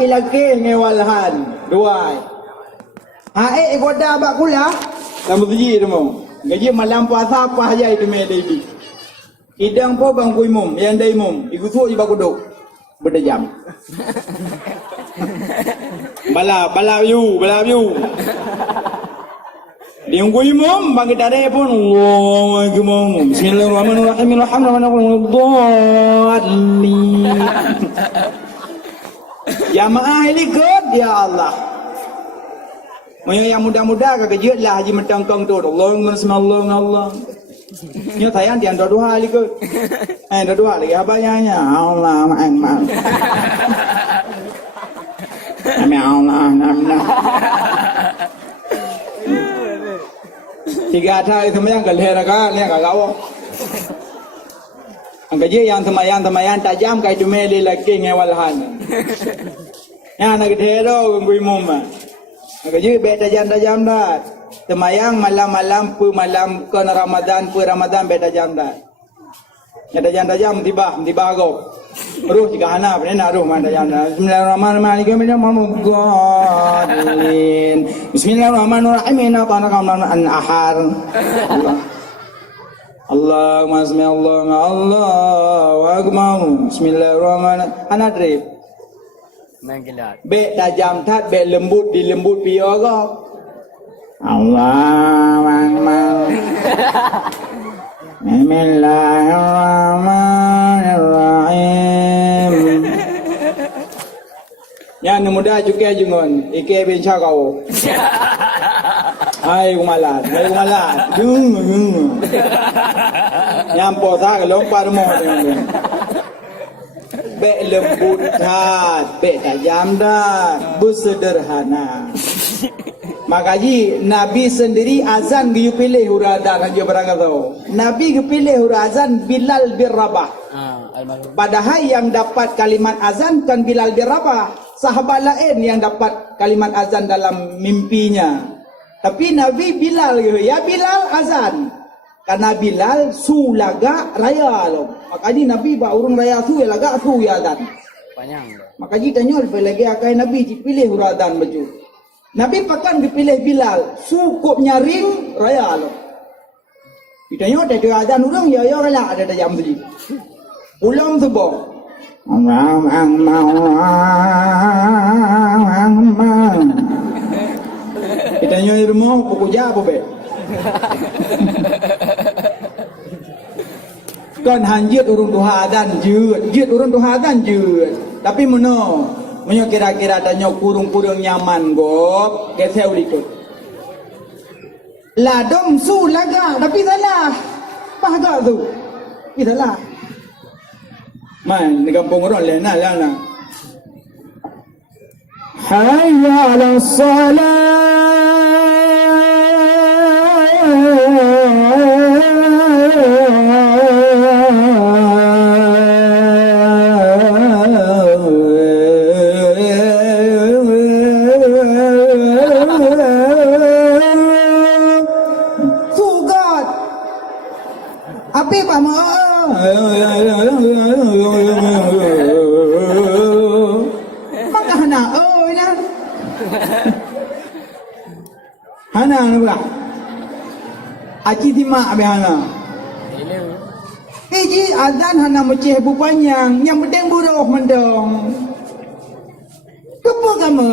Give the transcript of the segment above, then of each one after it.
ilake ngewalhan dua. Goda bak kula. Kamu tuji demo. Gaji malam puasa apa aja itu medai. Idang po bang kuimum, yang daimum, igusu iba kuduk. Berdejam. Bala view. Diung kuimum bang kita ada pun. Allahu akbar. Bismillahirrahmanirrahim. Alhamdulillah. Jamaah ini good ya Allah. Yang muda-muda kagak lah haji mentangkang tu. Allah. Nya tayang tiang doa lagi ke. Doa lagi abangnya. Allah akbar. Amin Allah namna. Tiga hari semayang galera ka, ni kagak. Angkat je yang semayang tajam kai tu meli lagi ngewalhan. Ya nak dero ngui mum. Angkat je be tajam dah. Semayang malam pu malam ke Ramadan be tajam dah. Ya tajam tiba go. Ruh jika hana benar ruh mana tajam dah. Bismillahirrahmanirrahim. Bismillahirrahmanirrahim. Inna ta'ala an-ahar. Allahumma smi Allahu akbar. Bismillahirrahmanirrahim. Anak drip. Menggelat. Be tajam tat be lembut piyo go. Allahu akbar. Bismillahirrahmanirrahim. Yang muda juga jungon, ike bincang kau. Hai kumalat. Yang posa lompat mo. Be lembut tat, be tajam dah, bersederhana. Makanya Nabi sendiri azan dia pilih huradan aja berangkat tahu. Nabi pilih azan Bilal bin Rabah. Padahal yang dapat kalimat azan kan Bilal bin Rabah. Sahabat lain yang dapat kalimat azan dalam mimpinya. Tapi Nabi Bilal gitu. Ya Bilal azan. Karena Bilal su laga raya loh. Makanya Nabi ba urung raya su ya laga su ya azan. Panjang. Makanya tanya lagi akai Nabi dipilih huradan baju. Nabi pakan dipilih Bilal, cukup nyaring raya loh. Ditanya ada azan urang ya lah ada jam tadi. Ulang sebo. Ditanya irmo pokok apa be? Kan hanjit urung tuha azan jeut urung tuha azan jeut. Tapi meno kira-kira tanya kurung-kurung nyaman gop kesel ikut ladom su laga tapi salah pahaga tu tapi salah man di kampung orang lena hayya ala salat maka hana na hana na aci timak abe hana ji azan hana meceh bu panjang yang bedeng buruh mendong kepo kamu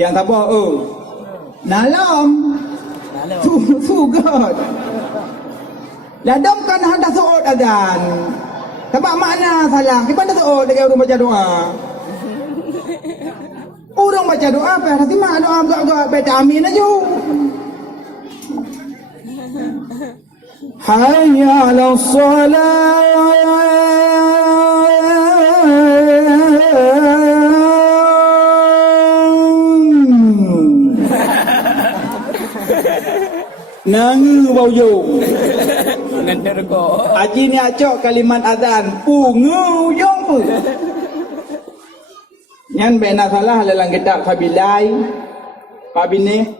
yang tak apa nalam sugat ladam kan hendak suut azan sebab makna salah kita hendak suut dengan orang baca doa orang baca doa apa nanti mak doa agak-agak baca amin aja hayya ala salat nang bau yung Ngender ko. aji ni acok kalimat azan pungu yung pu nyan bena salah lalang gedak kabilai pabine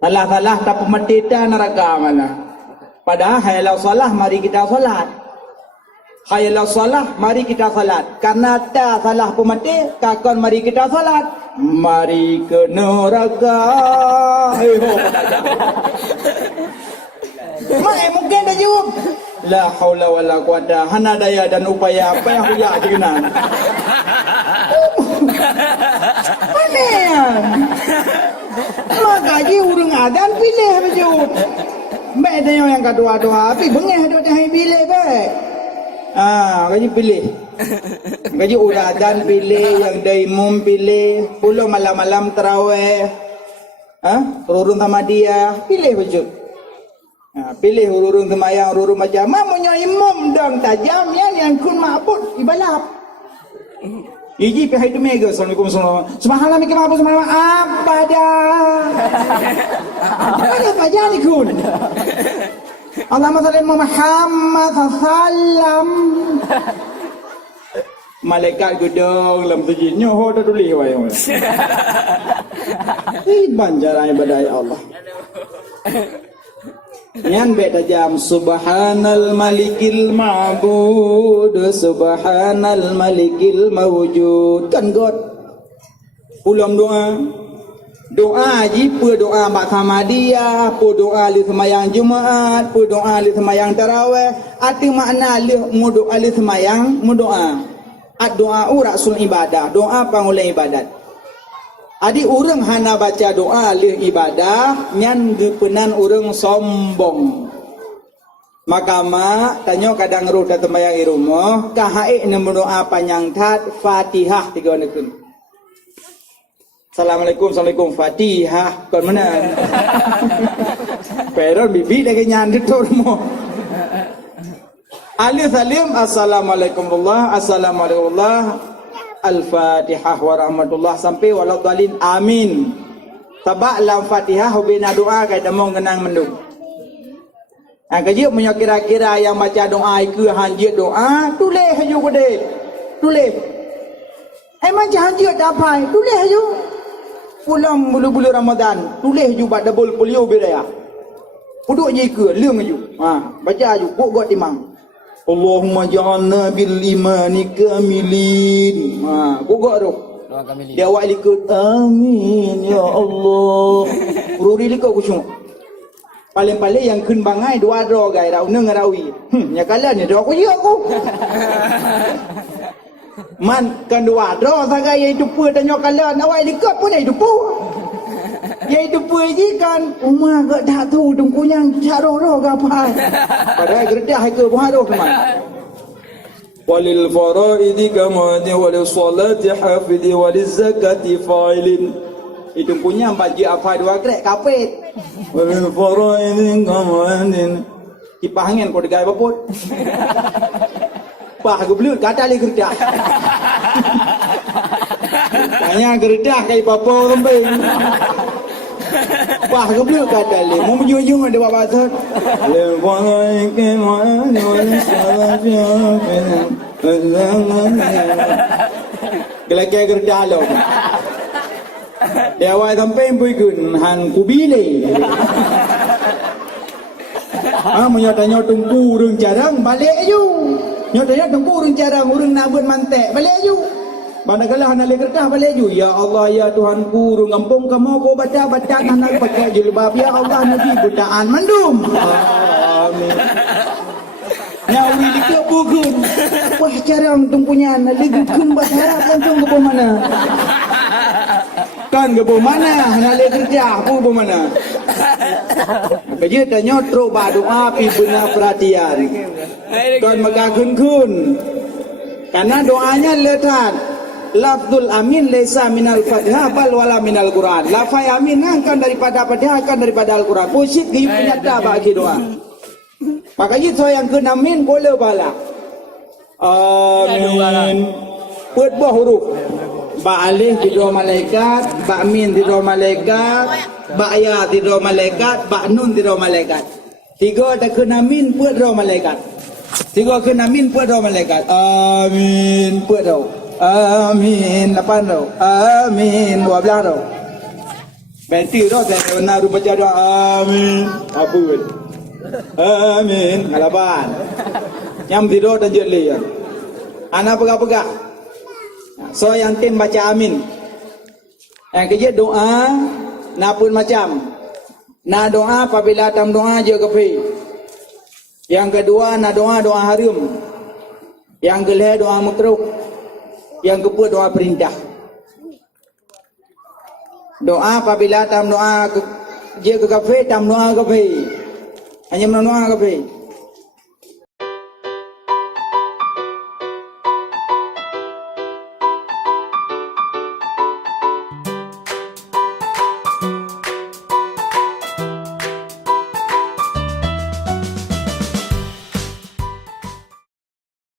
salah tak pemetita neraka mana Padahal hayallah salah, mari kita salat. Hayallah salah, mari kita salat. Karena tak salah pun mati, takkan mari kita salat. Mari ke neraka. Mungkin dah jawab. La haula wala quwata, hana daya dan upaya apa yang huya kena. Mana ya? Maka je urang adan pilih baju. Mek ada yang kedua-dua, tapi bengah duk dah pilih baik. Gaji pilih. Gaji uradan pilih, yang daimum pilih, pulau malam-malam tarawih. Urun sama dia, pilih baju. Pilih urun semayang, urun macam mamunya imam dong tajam yang kun mabut ibalap. Iji pihak itu mega. Assalamualaikum warahmatullahi wabarakatuh. Subhanallah mikir mabut subhanallah. Apa dah? Apa dah ni kun? Allahumma salli Muhammad sallam. Malaikat gedong dalam sujud nyoh dah tulis wai. Banjaran ibadah Allah. Yang beda jam subhanal malikil ma'bud subhanal malikil mawjud kan God ulam doa ji pu doa mak sama dia pu doa li semayang Jumaat pu doa li semayang tarawih arti makna li mu doa li semayang mu doa doa rasul ibadah doa pangulai ibadat. Adi orang hana baca doa lih ibadah nyan gepenan orang sombong. Maka mak tanya kadang ruh dan tembayang di rumah kahai nama doa panjang tat Fatihah 3 nekun. Assalamualaikum Fatihah kon mana? Pero bibi dah kenyan di rumah. Alif salim assalamualaikum Allah assalamualaikum Allah. Al-Fatihah warahmatullah sampai waladhdallin amin. Tabak lam Fatihah hubina doa kai demong kenang mendung. Kaji punya kira-kira yang baca doa ke hanjit doa tulis haju gede. Tulis. Macam hanjit dapai tulis haju. Pulang bulu-bulu Ramadan tulis haju bak double polio beraya. Puduk je ke leung haju. Baca haju pok got timang. Allahumma ja'alna bil imani kamilin. Gugak tu. Doa kamilin. Dia awak likut. Amin ya Allah. Ururi likut kucung. Paling-paling yang kun bangai dua doa gai rau neng rawi. Nya kala ni doa ku je aku. Man kan dua doa sagai yang itu pu tanya kala awak likut pun itu pu. Yang itu pu je kan umah gak dak tu dengku yang caro-ro gapai. Padahal gerdah ke buharoh teman. Walil faraidi kamadi walil salati hafidi walil zakati fa'ilin. Itu punya baju apa dua krek kapit. Walil faraidi kamadi kipas angin kau degai baput. Pah geblut kata li gerdah. Tanya gerdah kai papa rembing. Wah, geblut kata li. Mau menjunjung ada buat bahasa. Kelakar gerdah lo. Dia awak sampai pergi gun han kubile. Menyatanya tunggu urang jarang balik ju. Nyatanya tunggu urang jarang urang nak buat mantek balik ju. Manakala hana lekertah balik ju. Ya Allah ya Tuhanku urang kampung kamu ko baca hana pakai jilbab. Ya Allah nabi butaan mandum. Amin. Nyawi dikit bugun. Wah jarang tumpunya legekun berharap langsung ke mana? Kan ke mana? Hana lekertah ke mana? Kerja tanya teruk doa pi benar perhatian. Kan maka kun. Karena doanya letat. Lafzul amin laisa minal Fatihah bal wala minal Quran. Lafaz amin kan daripada Fatihah kan daripada Al-Quran. Pusit ke penyata bagi doa. Makanya so yang ke amin boleh bala. Amin. Buat buah huruf. Ba alif di doa malaikat, ba min di doa malaikat, ba ya di doa malaikat, ba nun di doa malaikat. Tiga ada ke amin buat doa malaikat. Tiga ke amin buat doa malaikat. Amin buat doa. Amin 8 tau. Amin 12 tau. Berarti dah saya benar baca doa amin. Apa pun. Amin. Halapan. Yang tidur dan jeli ya. Anak pegak-pegak. So yang tim baca amin. Yang kerja doa, na pun macam. Na doa apabila tam doa je kepi. Yang kedua na doa harum. Yang kelih doa makruh. Yang kedua doa perintah. Doa apabila tam doa je ke kafe, tam doa kafe. Hanya mendoa kafe.